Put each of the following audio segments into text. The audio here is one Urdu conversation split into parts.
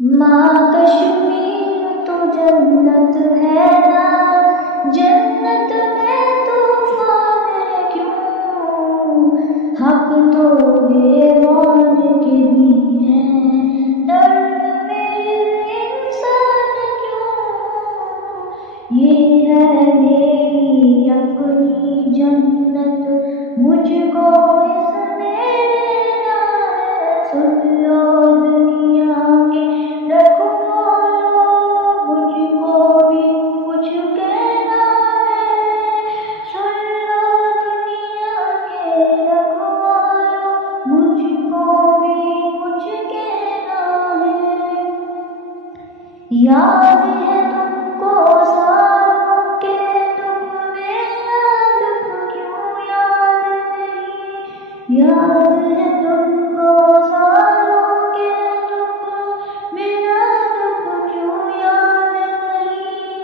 ماں کشمیر تو جنت ہے نا، جنت میں طوفان ہے کیوں؟ حق تو حیوان کے بھی ہیں، درد میں انسان کیوں؟ یہ ہے میری اپنی جنت، مجھ کو اس میں رہنا ہے۔ سن لو دنیا کے رکھوالو، مجھ کو بھی کچھ کہنا ہے۔ سن لو دنیا کے رکھوالو، مجھ کو بھی کچھ کہنا ہے۔ یاد ہے تم کو سالوں کے دکھ، میرا دکھ کیوں یاد نہیں؟ یاد ہے تم کو سالوں کے دکھ، میرا دکھ کیوں یاد نہیں؟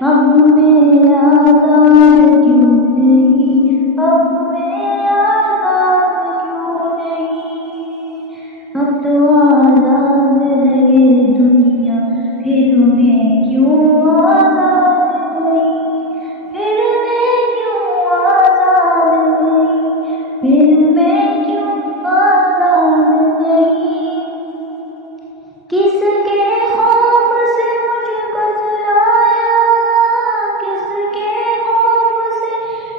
اب میں آزاد کیوں نہیں؟ اب میں آزاد کیوں نہیں؟ اب تو آزاد ہے یہ دنیا، پھر میں کیوں آزاد نہیں؟ پھر میں کیوں آزاد نہیں؟ پھر میں کیوں آزاد نہیں؟ کس کے خوف سے مجھ کو سلایا، کس کے خوف سے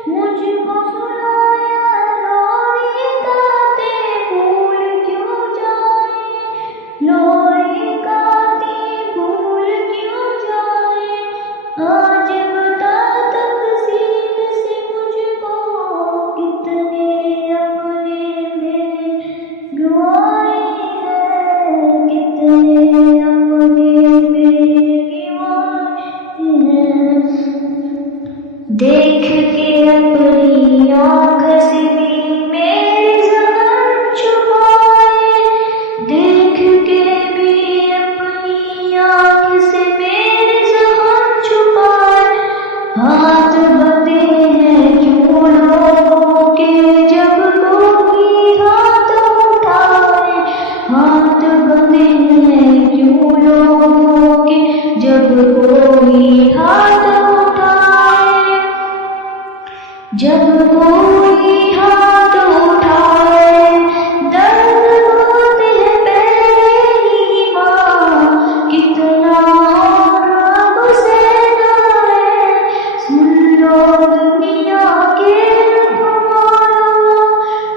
مجھ کو سلایا؟ لوری گاتے بھول کیوں جائیں، لوری گاتے بھول کیوں جائیں؟ آج بتا تقسیم سے مجھ کو کتنے اپنے میرے گنوائے ہیں، کتنے اپنے میرے گنوائے ہیں۔ دیکھ کے اپنی آنکھ سے بھی میرے زخم چھپائے، دیکھ کے بھی اپنی آنکھ سے میرے زخم چھپائے۔ ہاتھ بندے ہیں کیوں لوگوں کے جب کوئی ہاتھ اٹھائے؟ ہاتھ بندے ہیں کیوں لوگوں کے جب کوئی ہاتھ اٹھائے؟ جب کوئی ہاتھ اٹھائے درد ہوتے ہیں پہلے ہی ماں، کتنا اور اب سہنا ہے۔ سن لو دنیا کے رکھوالو،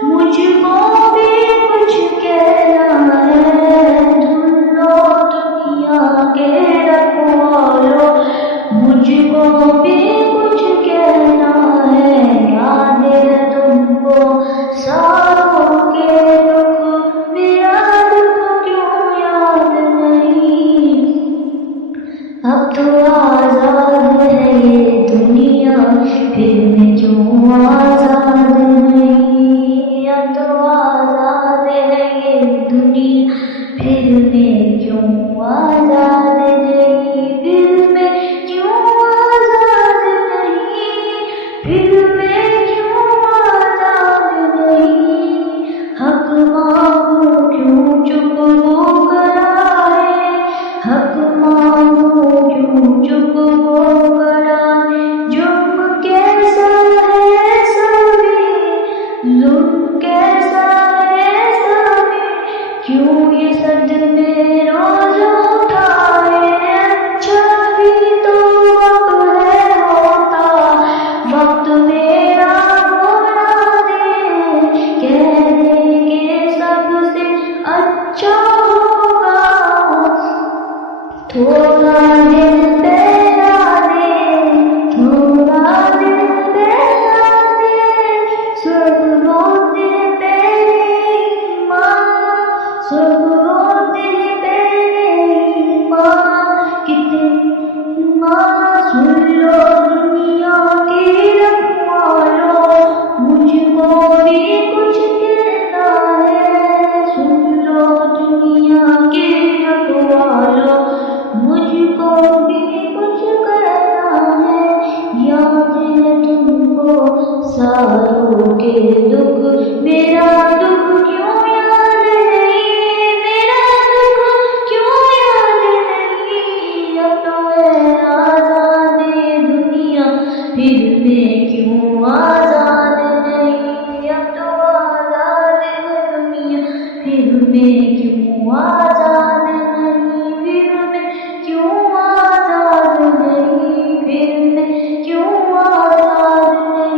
مجھ کو بھی کچھ کہنا ہے۔ سن لو دنیا کے رکھوالو، مجھ کو بھی کچھ کہنا ہے۔ یاد ہے تم کو سالوں کے دکھ، میرا دکھ کیوں یاد نہیں؟ اب تو آزاد ہے یہ دنیا، پھر میں کیوں آزاد نہیں؟ اب تو آزاد ہے یہ دنیا، پھر میں کیوں آزاد نہیں؟ پھر میں کیوں آزاد نہیں؟ پھر میں کیوں آزاد نہیں؟ حق مانگو کیوں چپ ہو کر آئے، حق مانگو کیوں چپ ہو کر آئے؟ جرم کیسا ہے سبھی، ظلم کیسا ہے سبھی، کیوں یہ صدمے روز اٹھائے؟ پھر میں کیوں